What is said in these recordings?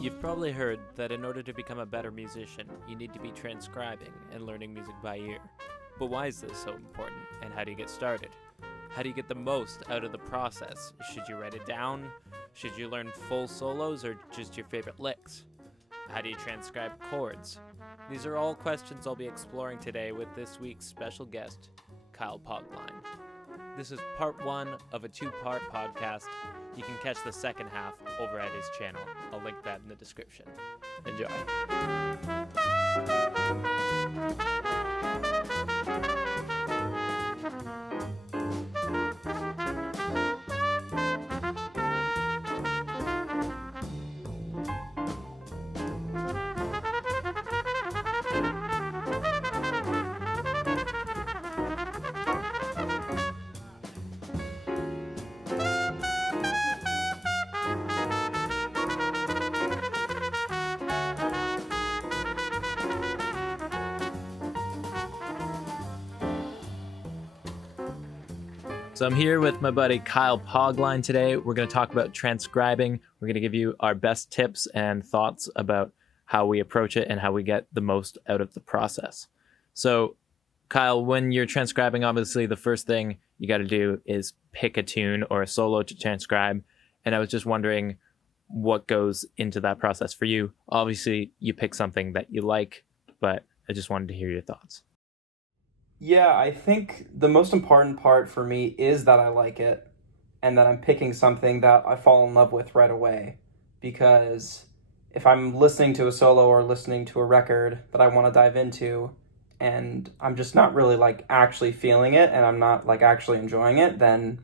You've probably heard that in order to become a better musician, you need to be transcribing and learning music by ear. But why is this so important, and how do you get started? How do you get the most out of the process? Should you write it down? Should you learn full solos or just your favorite licks? How do you transcribe chords? These are all questions I'll be exploring today with this week's special guest, Kyle Pogline. This is part one of a two-part podcast. You can catch the second half over at his channel. I'll link that in the description. Enjoy. So I'm here with my buddy Kyle Pogline today. We're going to talk about transcribing. We're going to give you our best tips and thoughts about how we approach it and how we get the most out of the process. So Kyle, when you're transcribing, obviously the first thing you got to do is pick a tune or a solo to transcribe. And I was just wondering what goes into that process for you. Obviously you pick something that you like, but I just wanted to hear your thoughts. Yeah, I think the most important part for me is that I like it and that I'm picking something that I fall in love with right away. Because if I'm listening to a solo or listening to a record that I want to dive into and I'm just not really actually feeling it and I'm not actually enjoying it, then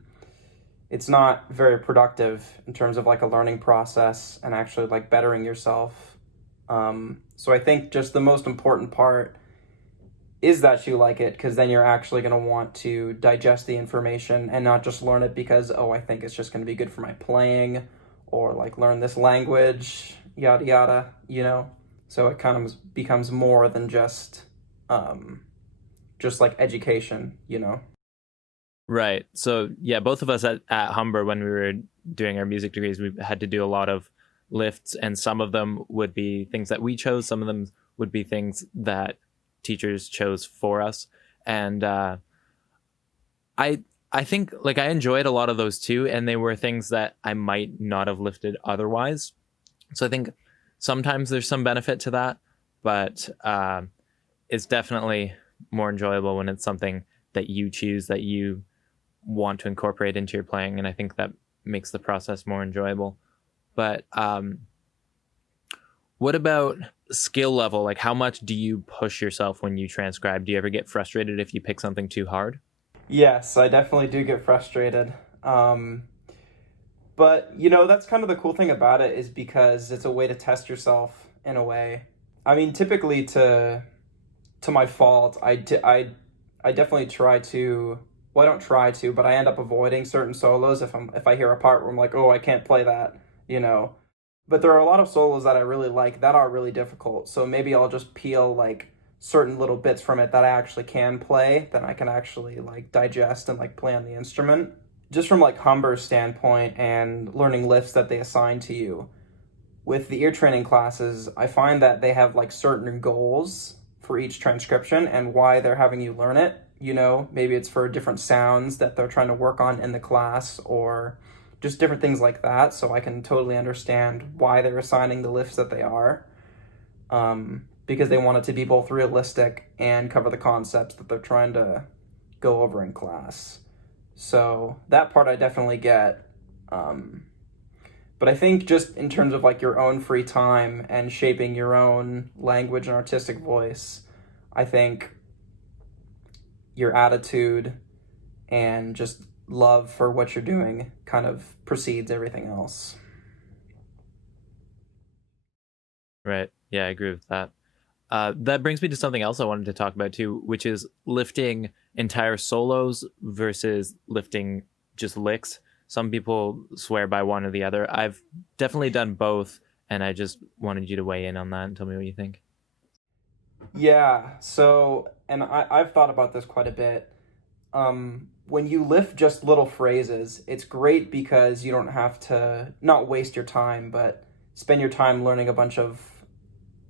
it's not very productive in terms of a learning process and actually bettering yourself. So I think just the most important part is that you like it, because then you're actually going to want to digest the information and not just learn it because, oh, I think it's just going to be good for my playing or learn this language, yada, yada, So it kind of becomes more than just education, Right. So yeah, both of us at Humber, when we were doing our music degrees, we had to do a lot of lifts, and some of them would be things that we chose. Some of them would be things that teachers chose for us. And I think I enjoyed a lot of those too, and they were things that I might not have lifted otherwise. So I think sometimes there's some benefit to that, but it's definitely more enjoyable when it's something that you choose, that you want to incorporate into your playing, and I think that makes the process more enjoyable. But what about skill level? How much do you push yourself when you transcribe? Do you ever get frustrated if you pick something too hard? Yes, I definitely do get frustrated. But, that's kind of the cool thing about it, is because it's a way to test yourself in a way. I mean, typically to my fault, I definitely try to, well, I don't try to, but I end up avoiding certain solos if I hear a part where I'm oh, I can't play that, But there are a lot of solos that I really like that are really difficult. So maybe I'll just peel certain little bits from it that I actually can play, that I can actually digest and play on the instrument. Just from Humber's standpoint and learning lifts that they assign to you. With the ear training classes, I find that they have certain goals for each transcription and why they're having you learn it. Maybe it's for different sounds that they're trying to work on in the class, or just different things like that, so I can totally understand why they're assigning the lifts that they are, because they want it to be both realistic and cover the concepts that they're trying to go over in class. So that part I definitely get. But I think just in terms of your own free time and shaping your own language and artistic voice, I think your attitude and just love for what you're doing kind of precedes everything else. Right. Yeah, I agree with that. That brings me to something else I wanted to talk about too, which is lifting entire solos versus lifting just licks. Some people swear by one or the other. I've definitely done both, and I just wanted you to weigh in on that and tell me what you think. Yeah, so, and I've thought about this quite a bit. when you lift just little phrases, it's great because you don't have to not waste your time, but spend your time learning a bunch of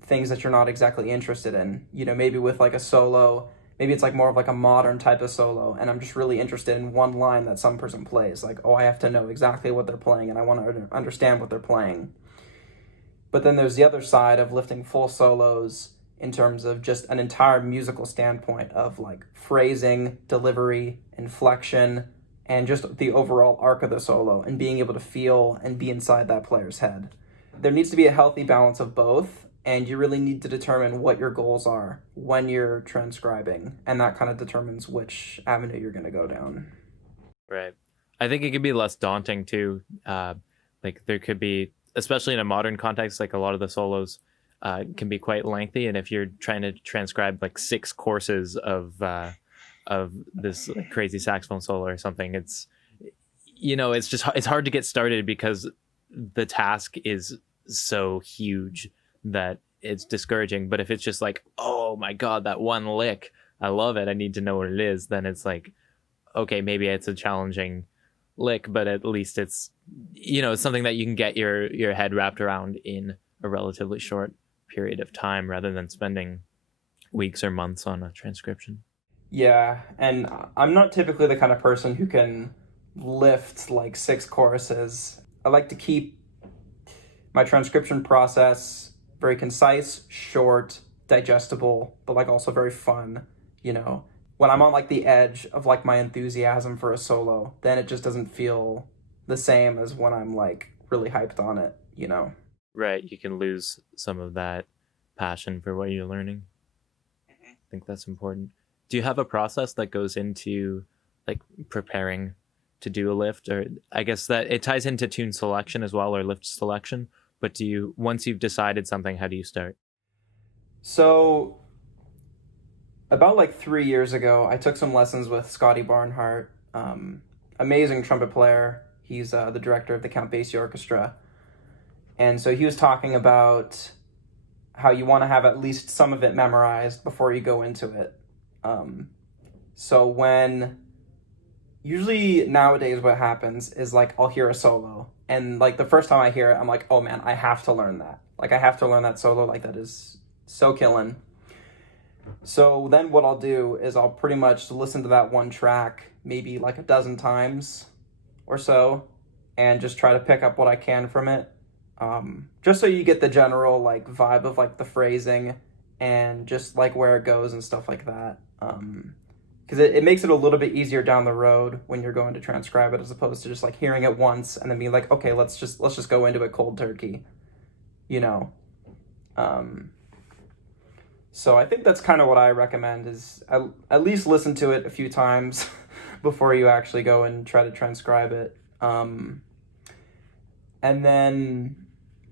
things that you're not exactly interested in. Maybe with like a solo, maybe it's like more of like a modern type of solo, and I'm just really interested in one line that some person plays. Like, oh, I have to know exactly what they're playing, and I want to understand what they're playing. But then there's the other side of lifting full solos in terms of just an entire musical standpoint of like phrasing, delivery, inflection, and just the overall arc of the solo, and being able to feel and be inside that player's head. There needs to be a healthy balance of both, and you really need to determine what your goals are when you're transcribing, and that kind of determines which avenue you're going to go down. Right. I think it could be less daunting too. Like there could be, especially in a modern context, like a lot of the solos can be quite lengthy, and if you're trying to transcribe like 6 courses of this like crazy saxophone solo or something, it's it's hard to get started because the task is so huge that it's discouraging. But if it's just like, oh my god, that one lick, I love it, I need to know what it is, then it's like, okay, maybe it's a challenging lick, but at least it's it's something that you can get your head wrapped around in a relatively short period of time rather than spending weeks or months on a transcription. Yeah, and I'm not typically the kind of person who can lift like 6 choruses. I like to keep my transcription process very concise, short, digestible, but like also very fun. When I'm on like the edge of like my enthusiasm for a solo, then it just doesn't feel the same as when I'm like really hyped on it. Right, you can lose some of that passion for what you're learning. I think that's important. Do you have a process that goes into like preparing to do a lift? Or I guess that it ties into tune selection as well, or lift selection, but once you've decided something, how do you start? So about like 3 years ago, I took some lessons with Scotty Barnhart, amazing trumpet player. He's the director of the Count Basie Orchestra. And so he was talking about how you want to have at least some of it memorized before you go into it. So usually nowadays what happens is like I'll hear a solo, and like the first time I hear it, I'm like, oh man, I have to learn that. Like I have to learn that solo, like that is so killing. So then what I'll do is I'll pretty much listen to that one track maybe like a dozen times or so, and just try to pick up what I can from it. Just so you get the general like vibe of like the phrasing and just like where it goes and stuff like that. Because it makes it a little bit easier down the road when you're going to transcribe it, as opposed to just like hearing it once and then being like, okay, let's just go into it cold turkey, So I think that's kind of what I recommend, is at least listen to it a few times before you actually go and try to transcribe it. And then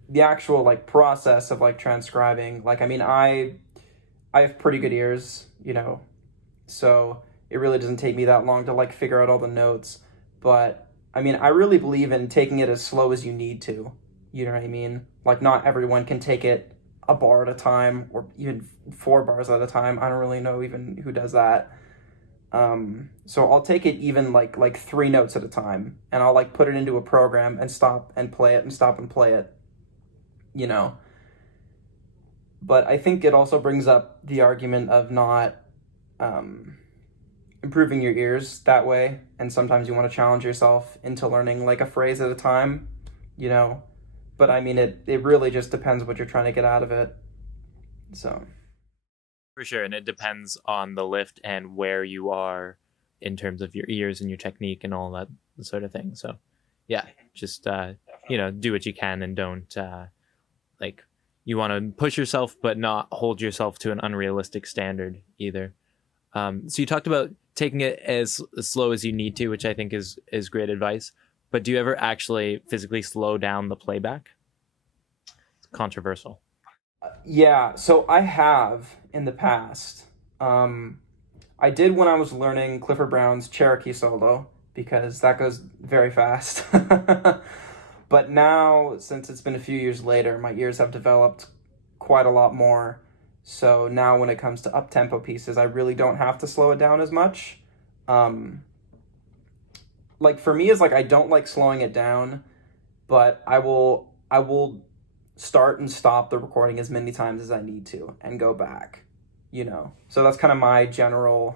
the actual like process of like transcribing, like, I mean, I have pretty good ears, so it really doesn't take me that long to like figure out all the notes. But I mean, I really believe in taking it as slow as you need to, you know what I mean? Like not everyone can take it a bar at a time, or even 4 bars at a time. I don't really know even who does that. So I'll take it even like 3 notes at a time, and I'll like put it into a program and stop and play it and stop and play it, But I think it also brings up the argument of not improving your ears that way, and sometimes you want to challenge yourself into learning like a phrase at a time, But I mean, it really just depends what you're trying to get out of it. So. For sure, and it depends on the lift and where you are in terms of your ears and your technique and all that sort of thing. So, yeah, just do what you can, and don't you want to push yourself, but not hold yourself to an unrealistic standard either. So you talked about taking it as slow as you need to, which I think is great advice. But do you ever actually physically slow down the playback? It's controversial. Yeah, so I have in the past. I did when I was learning Clifford Brown's Cherokee solo, because that goes very fast. But now, since it's been a few years later, my ears have developed quite a lot more. So now when it comes to up-tempo pieces, I really don't have to slow it down as much. like for me is like I don't like slowing it down, but I will start and stop the recording as many times as I need to and go back, you know. So that's kind of my general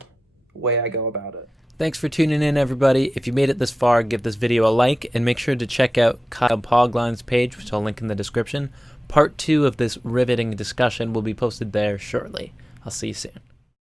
way I go about it. Thanks for tuning in, everybody. If you made it this far, give this video a like, and make sure to check out Kyle Pogline's page, which I'll link in the description. Part 2 of this riveting discussion will be posted there shortly. I'll see you soon.